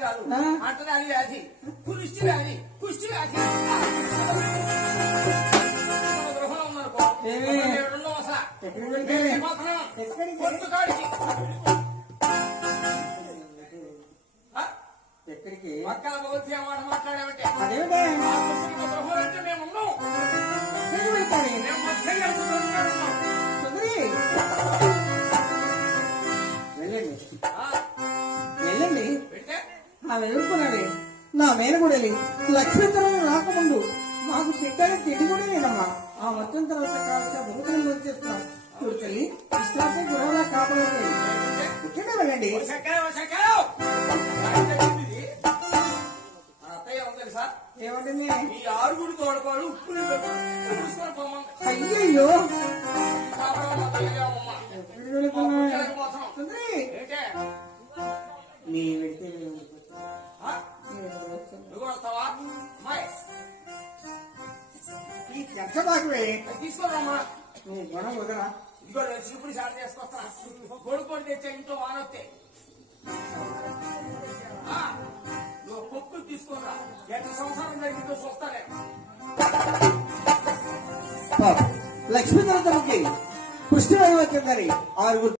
వ్యాధి కాదు, అంటరాని వ్యాధి, కుష్టి వ్యాధి, కుష్టి వ్యాధి. గృహంలో ఉన్నారు ఎక్కడికి పక్కన పోతే మాట మాట్లాడామంటే గృహం అంటే మేము ఉన్నాం. వెళ్ళండి వెళ్ళండి ఎదుర్కొన్నది నా మేనగుడలి లక్ష్మీతరం రాకముందు మాకు తిట్టని తిండి కూడా లేదమ్మా. ఆ మొత్తం తర్వాత కావాల్సిన భూమిని వచ్చేస్తున్నాం. కూర్చొని ఇష్టం గురవలా కాపాడండి. ఇక్కడే వెళ్ళండి. ఏమంటే ఈ ఆరుగురు తోడుకోడు ఉప్పు అయ్యయ్యో నీ వెళ్తే చెక్కబాకువే తీసుకోరమ్మా. నువ్వు గొడవ వదరా. ఇదిగో నేను చీపుడు సార్ చేసుకొస్తా. కొడుకొని తెచ్చా ఇంట్లో వానొస్తే నువ్వు పొక్కులు తీసుకోరా. ఎంత సంవత్సరం జరిగిందో చూస్తానే. లక్ష్మీధరతకి పుష్టి వచ్చిందని ఆరుగురు